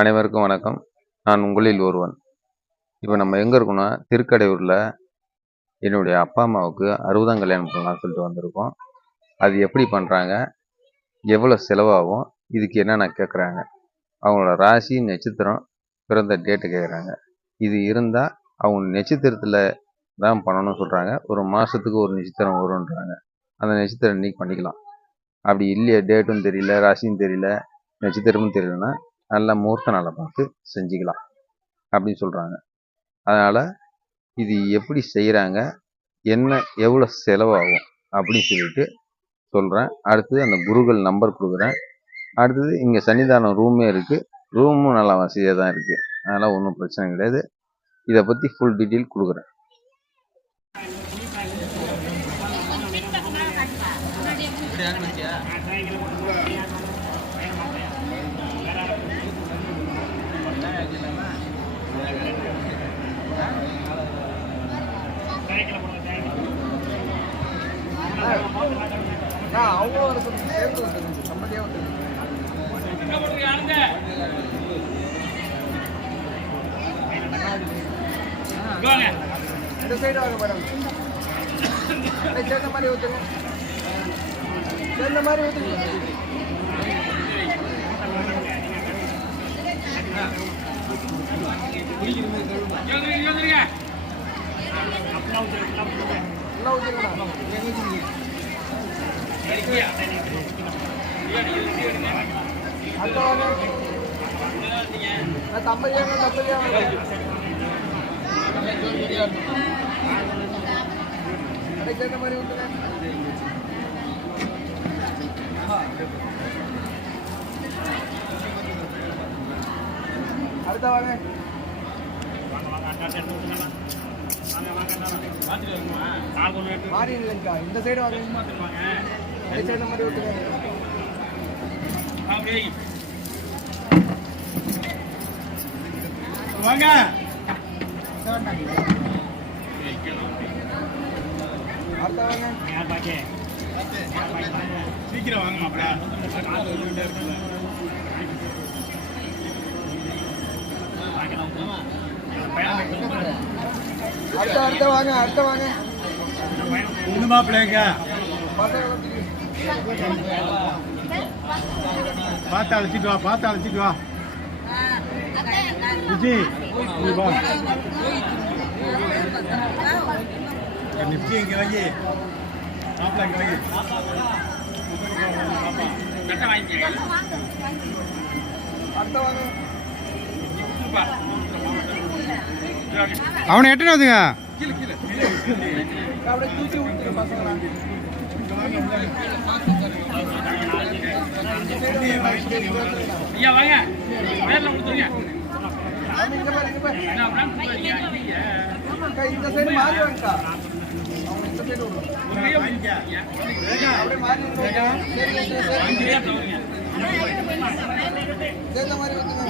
அனைவருக்கும் வணக்கம். நான் உங்களில் ஒருவன். இப்போ நம்ம எங்கே இருக்கோம்னா திருக்கடையூரில் என்னுடைய அப்பா அம்மாவுக்கு 60ஆம் கல்யாணம் பண்ணலாம்னு சொல்லிட்டு வந்திருக்கோம். அது எப்படி பண்ணுறாங்க, எவ்வளோ செலவாகும், இதுக்கு என்னென்ன கேட்குறாங்க, அவங்களோட ராசி நட்சத்திரம் பிறந்த டேட்டு கேட்குறாங்க. இது இருந்தால் அவங்க நட்சத்திரத்தில் தான் பண்ணணும்னு சொல்கிறாங்க. ஒரு மாதத்துக்கு ஒரு நட்சத்திரம் வரும்ன்றாங்க. அந்த நட்சத்திரம் இன்னைக்கு பண்ணிக்கலாம். அப்படி இல்லையா, டேட்டும் தெரியல, ராசியும் தெரியல, நட்சத்திரமும் தெரியலன்னா நல்ல முகூர்த்த நாளை பார்த்து செஞ்சுக்கலாம் அப்படின்னு சொல்கிறாங்க. அதனால் இது எப்படி செய்கிறாங்க, என்ன எவ்வளோ செலவாகும் அப்படின்னு சொல்லிட்டு சொல்கிறேன். அடுத்தது அந்த குருக்கள் நம்பர் கொடுக்குறேன். அடுத்தது இங்கே சன்னிதானம் ரூமே இருக்குது. ரூமும் நல்லா வசதியாக தான் இருக்குது. அதனால் ஒன்றும் பிரச்சனை கிடையாது. இதை பற்றி ஃபுல் டீட்டெயில் கொடுக்குறேன். இந்த சைடு வாங்க மேடம். சேர்ந்த மாதிரி ஊற்றுங்க, சேர்ந்த மாதிரி ஊற்றுங்க. சேர்ந்த மாதிரி ஊற்றுங்க. அடுத்த வாங்க. மாறி இல்லைங்கக்கா, இந்த சைடு வாங்க. சேர்ந்த மாதிரி ஊற்றுங்க. வாங்க அடுத்த வாங்க. சீக்கிரம் வாங்க மாப்பிள்ள. அடுத்த வாங்க, அடுத்த வாங்க. ஒண்ணுமா பிள்ளைங்க பார்த்து அழைச்சிட்டு வா, பார்த்து அழைச்சிட்டு வா. விஜய் நிப்தி இங்கே வாங்கி மாப்பிள்ள இங்கே வாங்கி. அடுத்த வாங்க. அவனை எட்டனை வந்துங்க. அப்படியே தூக்கி விட்டுரு பசங்களா. ஐயா வாங்க, நேரில் கொடுத்துருங்க. இந்த சைடு மாறி வாங்கக்கா. இந்த சைடு அப்படியே மாறி சேர்ந்த மாதிரி ஊற்றுங்க.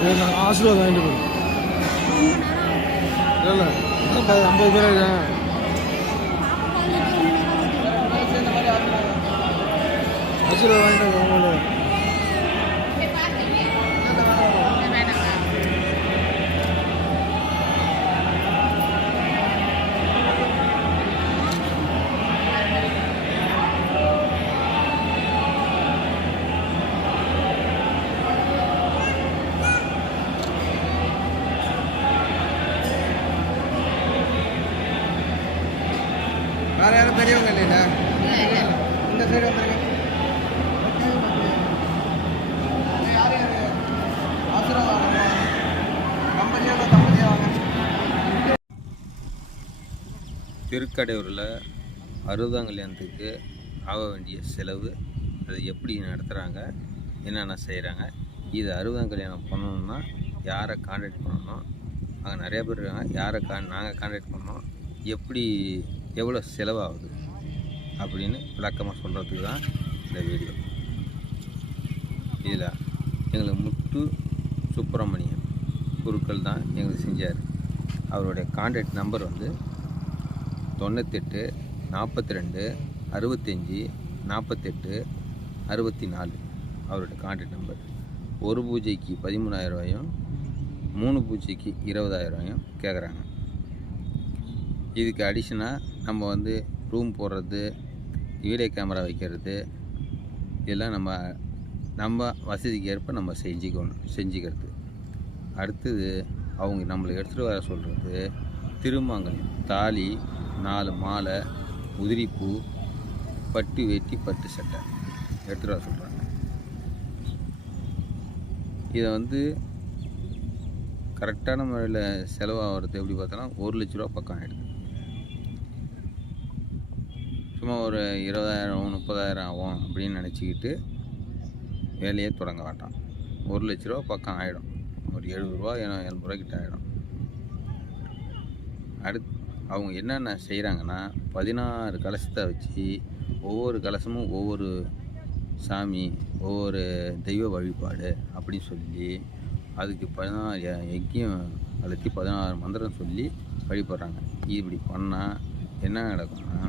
ஆசீர்வாதம் வாங்கிட்டு போய் இல்லை 50 பேர் இருக்காங்க. ஆசீர்வாதம் வாங்கிட்டு அவங்கள வேற யாரும் பெரியவங்க இல்லையா? இந்த சைடு வந்துருங்க. யார் யார் ஆசீர்வாதம் கம்பெனியாக தம்பதியாக திருக்கடையூரில் அறுபதாம் கல்யாணத்துக்கு ஆக வேண்டிய செலவு, அது எப்படி நடத்துகிறாங்க, என்னென்ன செய்கிறாங்க, இது 60ஆம் கல்யாணம் பண்ணணுன்னா யாரை கான்டாக்ட் பண்ணணும், அங்கே நிறையா பேர் இருக்காங்க, யாரை நாங்கள் கான்டாக்ட் பண்ணோம், எப்படி எவ்வளோ செலவாகுது அப்படின்னு விளக்கமாக சொல்கிறதுக்கு தான் இந்த வீடியோ. இதில் எங்களுக்கு முத்து சுப்பிரமணியன் குருக்கள் தான் எங்களுக்கு செஞ்சார். அவருடைய கான்டாக்ட் நம்பர் வந்து 98 42 65 48 64. அவருடைய கான்டாக்ட் நம்பர். ஒரு பூஜைக்கு 13,000 ரூபாயும் 3 பூஜைக்கு 20,000 ரூபாயும் கேட்குறாங்க. இதுக்கு அடிஷனாக நம்ம வந்து ரூம் போடுறது, வீடியோ கேமரா வைக்கிறது, இதெல்லாம் நம்ம வசதிக்கு ஏற்ப நம்ம செஞ்சுக்கிறது. அடுத்தது அவங்க நம்மளை எடுத்துகிட்டு வர சொல்கிறது திருமாங்கல்யம், தாலி, 4 மாலை, உதிரிப்பூ, பட்டு வேட்டி, பட்டு சட்டை எடுத்துகிட்டு வர சொல்கிறாங்க. இதை வந்து கரெக்டான முறையில் செலவாகிறது எப்படி பார்த்தாலும் 1 லட்ச ரூபா பக்கம் ஆகிடுது. சும்மா ஒரு 20,000 30,000 ஆகும் அப்படின்னு நினச்சிக்கிட்டு வேலையே தொடங்க மாட்டான். 1 லட்ச ரூபா பக்கம் ஆகிடும். ஒரு 70 ரூபா 80 ரூபா கிட்ட ஆகிடும். அடுத்து அவங்க என்னென்ன செய்கிறாங்கன்னா 16 கலசத்தை வச்சு ஒவ்வொரு கலசமும் ஒவ்வொரு சாமி, ஒவ்வொரு தெய்வ வழிபாடு அப்படின்னு சொல்லி அதுக்கு 16 யக்கியம் வளர்த்தி 16 மந்திரம் சொல்லி வழிபடுறாங்க. இப்படி பண்ணால் என்ன நடக்கும்னா,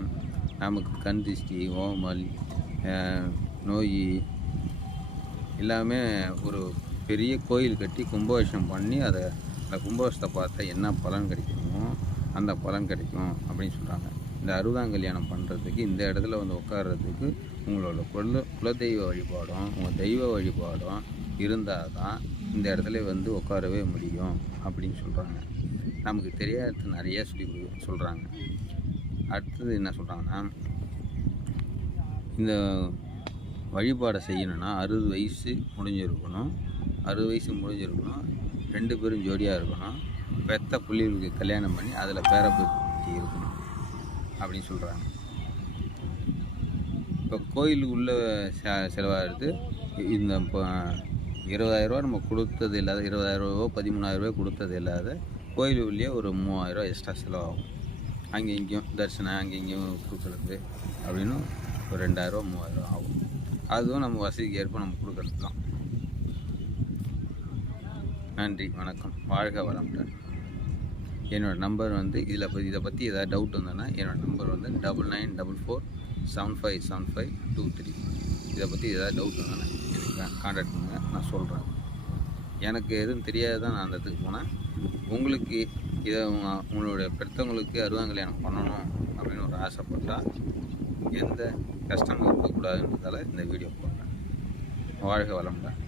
நமக்கு கண் திருஷ்டி, ஓமல், நோய் எல்லாமே ஒரு பெரிய கோயில் கட்டி கும்பாபிஷேகம் பண்ணி அந்த கும்பாபிஷேகத்தை பார்த்தா என்ன பலன் கிடைக்குமோ அந்த பலன் கிடைக்கும் அப்படின்னு சொல்கிறாங்க. இந்த 60ஆம் கல்யாணம் பண்ணுறதுக்கு இந்த இடத்துல வந்து உட்கார்றதுக்கு உங்களோட குலதெய்வ வழிபாடும் உங்கள் தெய்வ வழிபாடும் இருந்தால் தான் இந்த இடத்துல வந்து உட்காரவே முடியும் அப்படின்னு சொல்கிறாங்க. நமக்கு தெரியாதது நிறைய சொல்கிறாங்க. அடுத்தது என்ன சொல்கிறாங்கன்னா, இந்த வழிபாடை செய்யணுன்னா 60 வயசு முடிஞ்சிருக்கணும். 60 வயசு முடிஞ்சிருக்கணும். 2 பேரும் ஜோடியாக இருக்கணும். பெத்த புள்ளிகளுக்கு கல்யாணம் பண்ணி அதில் பேரப்பேத்தி இருக்கணும் அப்படின்னு சொல்கிறாங்க. இப்போ கோயிலுக்கு உள்ள செலவாகிறது இந்த 20,000 ரூபா நம்ம கொடுத்தது இல்லாத, 20,000 ரூபா 13,000 ரூபா கொடுத்தது இல்லாத கோயிலுக்குள்ளேயே ஒரு 3,000 ரூபா எக்ஸ்ட்ரா செலவாகும். அங்கே இங்கேயும் தரிசனம், அங்கே இங்கேயும் கொடுக்குறது அப்படின்னு ஒரு 2,000 ரூபா 3,000 ரூபா ஆகும். அதுவும் நம்ம வசதிக்கு ஏற்ப நம்ம கொடுக்கறது தான். நன்றி, வணக்கம், வாழ்க வளமுடன். என்னோடய நம்பர் வந்து இதை பற்றி ஏதாவது டவுட் வந்ததுன்னா என்னோடய நம்பர் வந்து 9944757523. இதை பற்றி ஏதாவது டவுட் வந்ததுன்னா எனக்கு கான்டாக்ட் பண்ணுங்கள், நான் சொல்கிறேன். எனக்கு எதுவும் தெரியாதான் நான் அந்த இடத்துக்கு போனேன். உங்களுக்கு இதை உங்களுடைய பெற்றவங்களுக்கு 60ஆம் கல்யாணம் பண்ணணும் அப்படின்னு ஒரு ஆசைப்பட்டால் எந்த கஷ்டமும் இருக்கக்கூடாதுன்றதால இந்த வீடியோ போடுறேன். வாழ்க வளமுடன்.